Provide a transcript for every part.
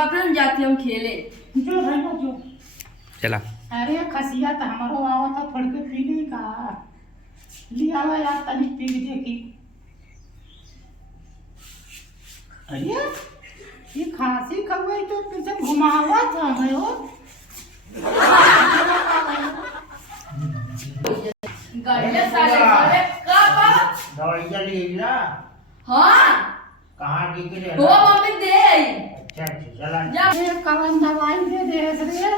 Girlfriend जाती हम खेले। जो भैया जो चला। अरे खसिया तो हमारो आवत था थोड़ के पीने का लिया ला यार तनी पी देखी। अरे ये खांसी खवई तो पीछे घुमावा था मैं हो गाड़िया साले साले का पा दवाइयाँ ले ला। हां कहाँ दी के वो मम्मी दे आई। अच्छा चला जा ये कवन दवाई दे दे रे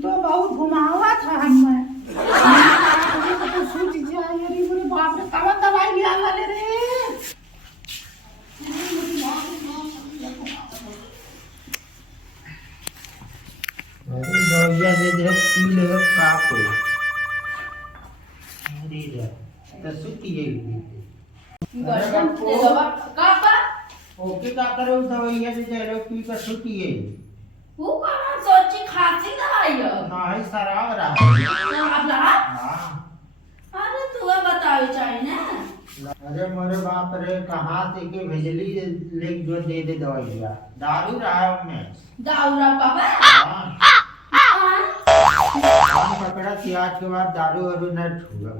तो बहुत घुमावा था हमें तो सूझ जाए रे मेरे बाप रे कवन दवाई लिया ला ले रे। अरे दवाइयाँ दे दे पी ले का कोई अरे जा तो सुती गई। गर्लफ्रेंड दे दवा का पा ओके का करो दवाइयाँ दे दे लो पी का सुती है। वो कहां सोची खांसी दवाई है ना ही शराब रहा। अब रहा। हाँ अरे तू बतावे चाहिए ना। अरे मेरे बाप रे कहाँ से के भेजली ले जो दे दे दवाइयाँ दारू रहा उसमें। दाऊरा पापा हाँ पकड़ा कि आज के बाद दारू वारू न छूगा।